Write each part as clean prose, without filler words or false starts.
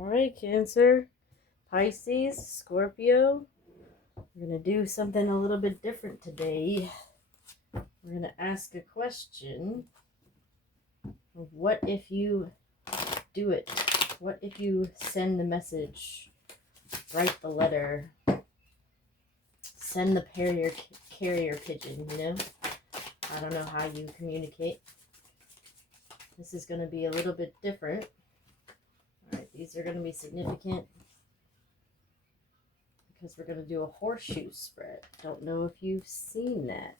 All right, Cancer, Pisces, Scorpio. We're going to do something a little bit different today. We're going to ask a question of what if you do it? What if you send the message, write the letter, send the carrier pigeon, you know? I don't know how you communicate. This is going to be a little bit different. All right, these are going to be significant because we're going to do a horseshoe spread. Don't know if you've seen that.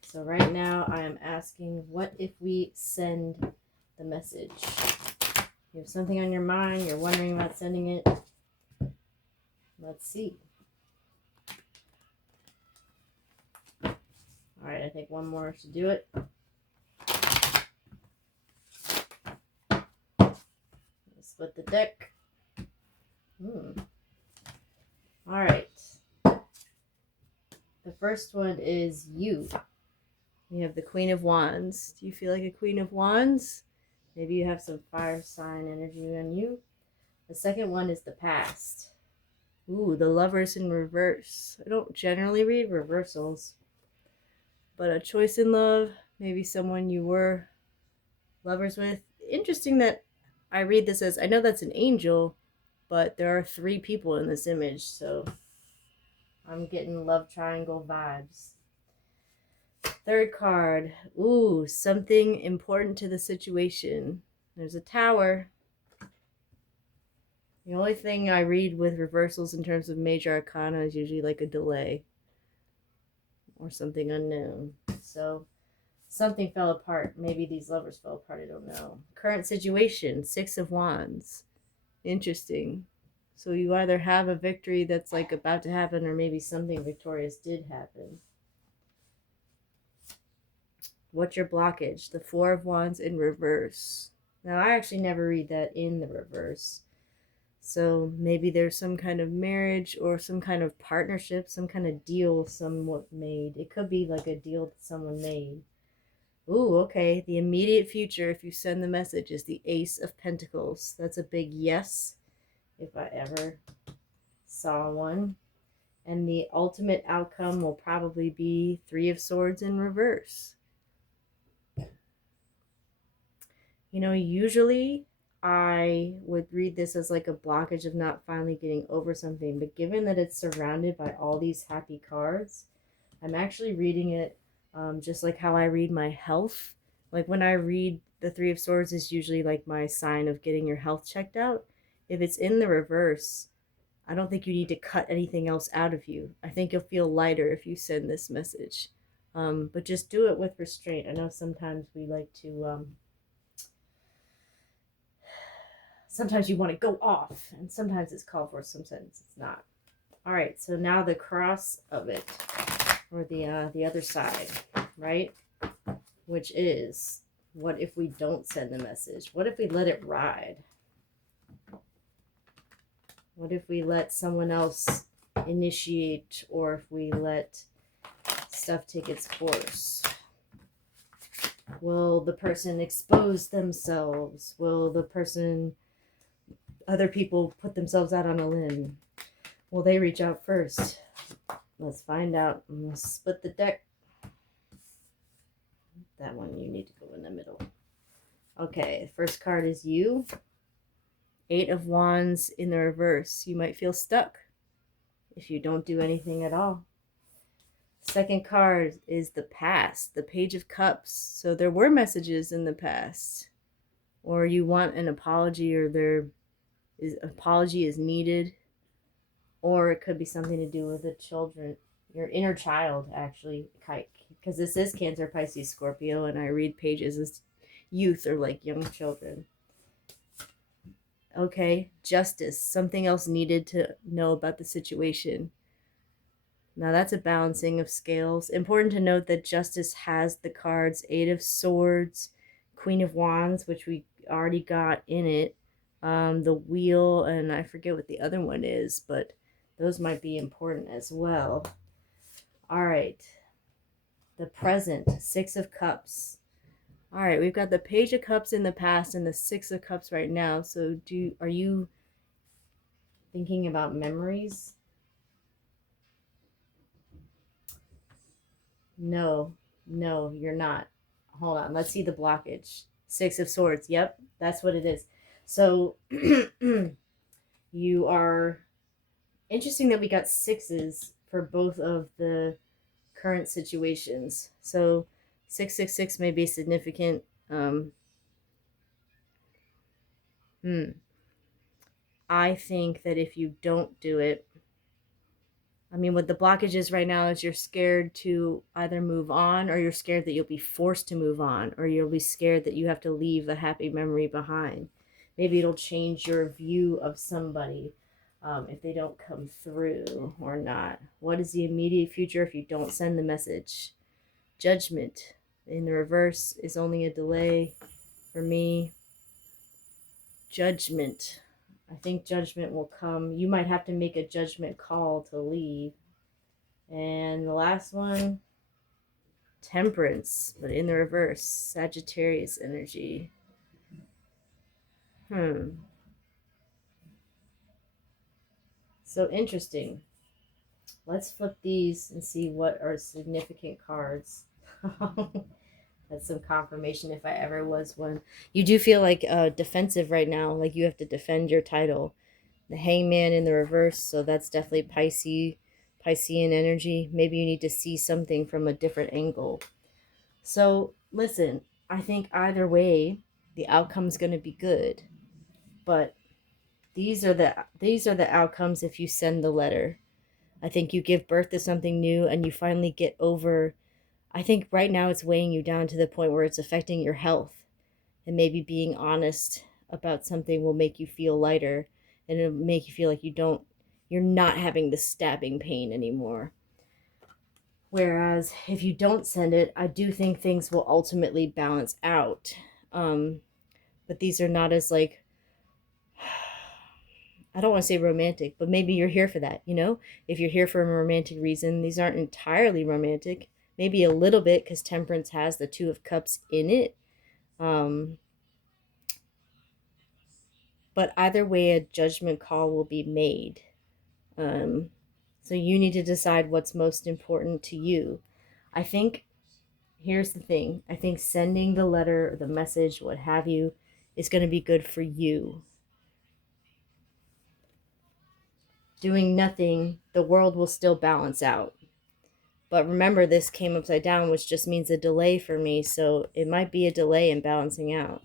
So right now I am asking, what if we send the message? You have something on your mind, you're wondering about sending it. Let's see. All right, I think one more should do it. Split the deck. All right. The first one is you. You have the Queen of Wands. Do you feel like a Queen of Wands? Maybe you have some fire sign energy on you. The second one is the past. Ooh, the Lovers in reverse. I don't generally read reversals, but a choice in love, maybe someone you were lovers with. Interesting that I read this as, I know that's an angel, but there are 3 people in this image, so I'm getting love triangle vibes. Third card. Ooh, something important to the situation. There's a tower. The only thing I read with reversals in terms of major arcana is usually like a delay or something unknown. So something fell apart. Maybe these lovers fell apart. I don't know. Current situation. 6 of Wands. Interesting. So you either have a victory that's like about to happen, or maybe something victorious did happen. What's your blockage? The 4 of Wands in reverse. Now, I actually never read that in the reverse. So maybe there's some kind of marriage or some kind of partnership, some kind of deal someone made. It could be like a deal that someone made. Ooh, okay. The immediate future, if you send the message, is the Ace of Pentacles. That's a big yes, if I ever saw one. And the ultimate outcome will probably be 3 of Swords in reverse. You know, usually I would read this as like a blockage of not finally getting over something. But given that it's surrounded by all these happy cards, I'm actually reading it just like how I read my health. Like when I read the 3 of Swords is usually like my sign of getting your health checked out. If it's in the reverse, I don't think you need to cut anything else out of you. I think you'll feel lighter if you send this message. But just do it with restraint. I know sometimes we like to... sometimes you want to go off, and sometimes it's called for, sometimes it's not. All right, so now the cross of it, or the other side, right? Which is, what if we don't send the message? What if we let it ride? What if we let someone else initiate, or if we let stuff take its course? Will the person expose themselves? Will the person... other people put themselves out on a limb? Will they reach out first? Let's find out. I'm going to split the deck. That one you need to go in the middle. Okay, first card is you. 8 of Wands in the reverse. You might feel stuck if you don't do anything at all. Second card is the past, the Page of Cups. So there were messages in the past, or you want an apology, or apology is needed, or it could be something to do with the children, your inner child, actually, because this is Cancer, Pisces, Scorpio, and I read pages as youth or like young children. Okay, justice, something else needed to know about the situation. Now that's a balancing of scales. Important to note that justice has the cards 8 of Swords, Queen of Wands, which we already got in it, the Wheel, and I forget what the other one is, but those might be important as well. All right. The present, 6 of Cups. All right, we've got the Page of Cups in the past and the Six of Cups right now. So are you thinking about memories? No, no, you're not. Hold on, let's see the blockage. Six of Swords. Yep, that's what it is. So you are interesting that we got sixes for both of the current situations. So 666 may be significant. Um, I think that if you don't do it, I mean, what the blockage is right now is you're scared to either move on, or you're scared that you'll be forced to move on, or you'll be scared that you have to leave a happy memory behind. Maybe it'll change your view of somebody if they don't come through or not. What is the immediate future if you don't send the message? Judgment in the reverse is only a delay for me. Judgment. I think judgment will come. You might have to make a judgment call to leave. And the last one, Temperance, but in the reverse, Sagittarius energy. So interesting. Let's flip these and see what are significant cards. That's some confirmation if I ever was one. You do feel like defensive right now, like you have to defend your title. The Hangman in the reverse, so that's definitely Piscean energy. Maybe you need to see something from a different angle. So listen, I think either way, the outcome's going to be good. But these are the outcomes if you send the letter. I think you give birth to something new and you finally get over. I think right now it's weighing you down to the point where it's affecting your health, and maybe being honest about something will make you feel lighter, and it'll make you feel like you're not having the stabbing pain anymore. Whereas if you don't send it, I do think things will ultimately balance out. But these are not as like, I don't want to say romantic, but maybe you're here for that, you know? If you're here for a romantic reason, these aren't entirely romantic. Maybe a little bit, because Temperance has the Two of Cups in it. But either way, a judgment call will be made. So you need to decide what's most important to you. I think, here's the thing. I think sending the letter, the message, what have you, is going to be good for you. Doing nothing, the world will still balance out. But remember, this came upside down, which just means a delay for me. So it might be a delay in balancing out.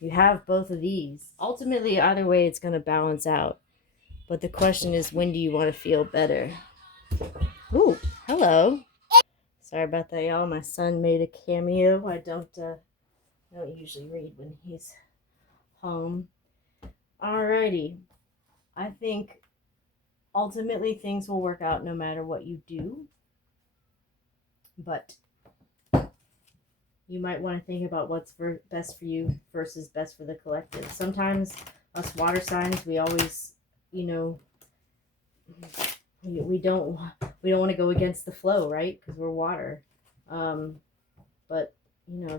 You have both of these. Ultimately, either way, it's going to balance out. But the question is, when do you want to feel better? Ooh, hello. Sorry about that, y'all. My son made a cameo. I don't usually read when he's home. Alrighty. I think ultimately things will work out no matter what you do. But you might want to think about what's best for you versus best for the collective. Sometimes us water signs, we always, we don't want to go against the flow, right? Because we're water. But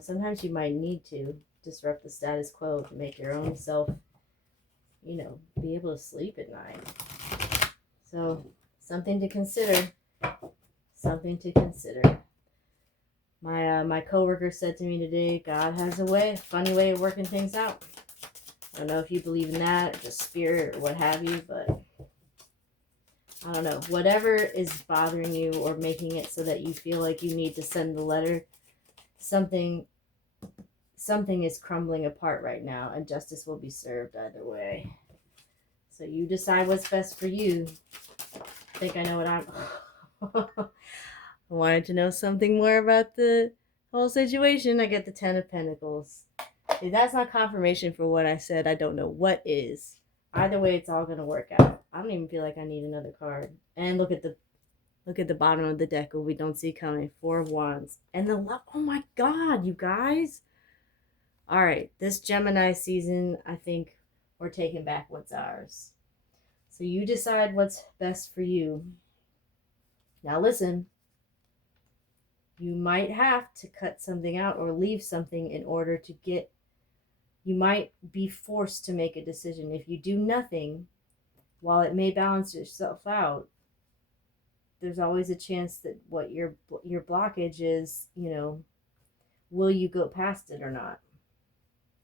sometimes you might need to disrupt the status quo to make your own self, be able to sleep at night. So something to consider. Something to consider. My coworker said to me today, God has a funny way of working things out. I don't know if you believe in that, or just spirit or what have you, but I don't know. Whatever is bothering you or making it so that you feel like you need to send the letter, something is crumbling apart right now, and justice will be served either way. So you decide what's best for you. I think I know what I'm... I wanted to know something more about the whole situation. I get the Ten of Pentacles. If that's not confirmation for what I said, I don't know what is. Either way, it's all going to work out. I don't even feel like I need another card. And look at the bottom of the deck, what we don't see coming. Four of Wands. And the love. Oh my God, you guys. All right, this Gemini season, I think we're taking back what's ours. So you decide what's best for you. Now listen. You might have to cut something out or leave something in order to get, you might be forced to make a decision. If you do nothing, while it may balance yourself out, there's always a chance that what your blockage is, will you go past it or not?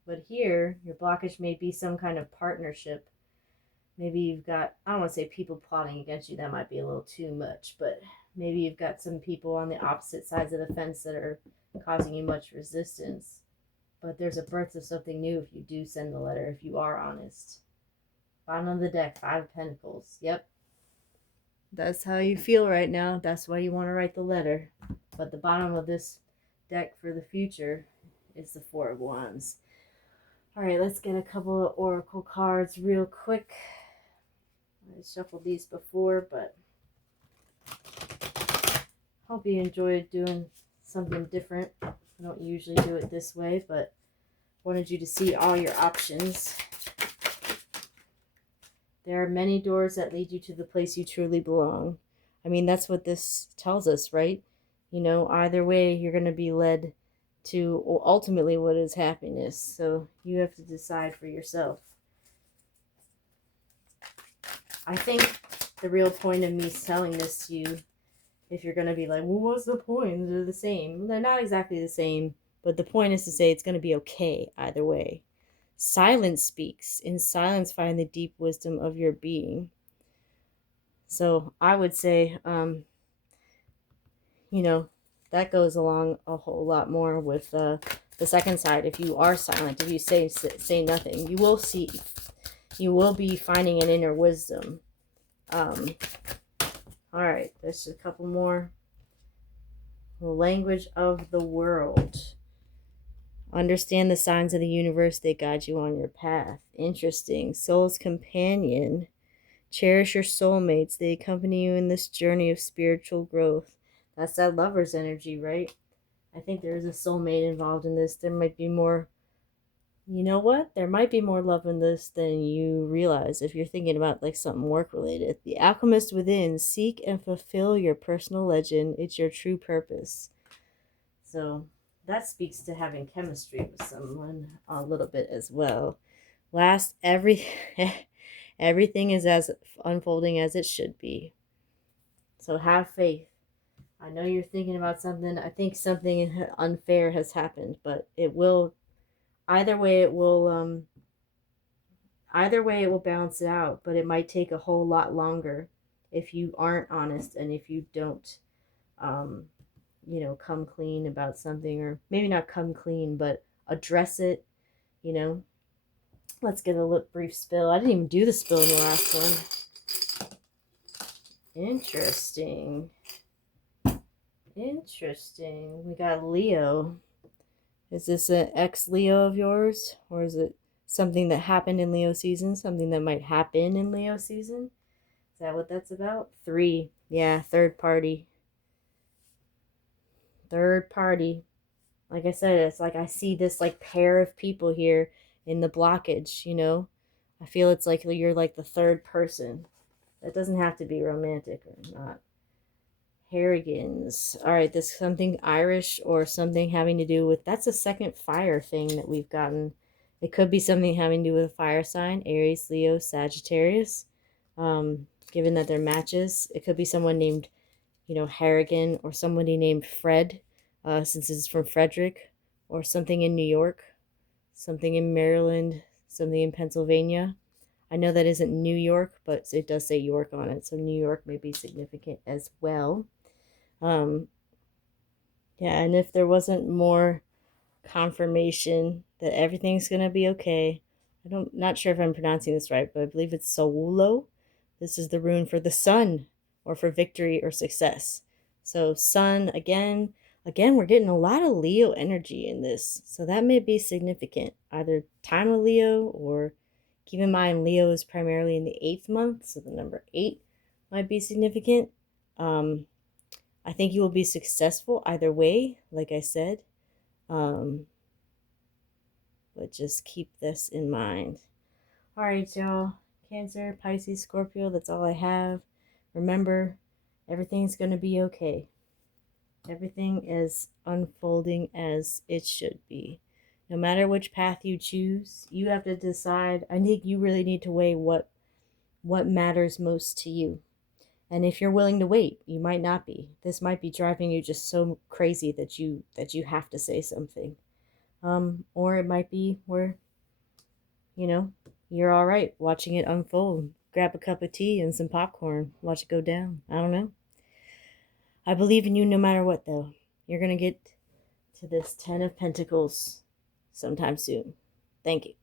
But here, your blockage may be some kind of partnership. Maybe you've got, I don't want to say people plotting against you, that might be a little too much, but maybe you've got some people on the opposite sides of the fence that are causing you much resistance. But there's a birth of something new if you do send the letter, if you are honest. Bottom of the deck, 5 of Pentacles. Yep. That's how you feel right now. That's why you want to write the letter. But the bottom of this deck for the future is the 4 of Wands. All right, let's get a couple of oracle cards real quick. I shuffled these before, but hope you enjoyed doing something different. I don't usually do it this way, but wanted you to see all your options. There are many doors that lead you to the place you truly belong. I mean, that's what this tells us, right? Either way, you're going to be led to ultimately what is happiness. So you have to decide for yourself. I think the real point of me telling this to you, if you're going to be like, well, what's the point? They're the same. They're not exactly the same, but the point is to say it's going to be okay either way. Silence speaks. In silence, find the deep wisdom of your being. So I would say, that goes along a whole lot more with the second side. If you are silent, if you say nothing, you will be finding an inner wisdom. All right, there's a couple more. The language of the world. Understand the signs of the universe. They guide you on your path. Interesting. Soul's companion. Cherish your soulmates. They accompany you in this journey of spiritual growth. That's that lover's energy, right? I think there is a soulmate involved in this. There might be more, there might be more love in this than you realize if you're thinking about like something work related. The alchemist within. Seek and fulfill your personal legend. It's your true purpose. So that speaks to having chemistry with someone a little bit as well. Last, everything is as unfolding as it should be. So have faith. I know you're thinking about something. I think something unfair has happened, but it will, either way it will balance it out, but it might take a whole lot longer if you aren't honest and if you don't come clean about something, or maybe not come clean, but address it. Let's get a brief spill. I didn't even do the spill in the last one. Interesting. We got Leo. Is this an ex-Leo of yours? Or is it something that happened in Leo season? Something that might happen in Leo season? Is that what that's about? 3. Yeah, third party. Like I said, it's like I see this like pair of people here in the blockage, I feel it's like you're like the third person. That doesn't have to be romantic or not. Harrigans. All right, this something Irish or something having to do with, that's a second fire thing that we've gotten. It could be something having to do with a fire sign, Aries, Leo, Sagittarius. Given that they're matches, it could be someone named, Harrigan, or somebody named Fred, since it's from Frederick, or something in New York, something in Maryland, something in Pennsylvania. I know that isn't New York, but it does say York on it, so New York may be significant as well. Yeah, and if there wasn't more confirmation that everything's gonna be okay, not sure if I'm pronouncing this right, but I believe it's Soulo. This is the rune for the sun, or for victory or success. So sun, again, we're getting a lot of Leo energy in this, so that may be significant. Either time of Leo, or keep in mind Leo is primarily in the 8th month, so the number 8 might be significant. I think you will be successful either way, like I said. But just keep this in mind. All right, y'all. Cancer, Pisces, Scorpio, that's all I have. Remember, everything's going to be okay. Everything is unfolding as it should be. No matter which path you choose, you have to decide. I think you really need to weigh what matters most to you. And if you're willing to wait, you might not be. This might be driving you just so crazy that you have to say something. Or it might be where, you know, you're all right watching it unfold. Grab a cup of tea and some popcorn. Watch it go down. I don't know. I believe in you no matter what, though. You're going to get to this 10 of Pentacles sometime soon. Thank you.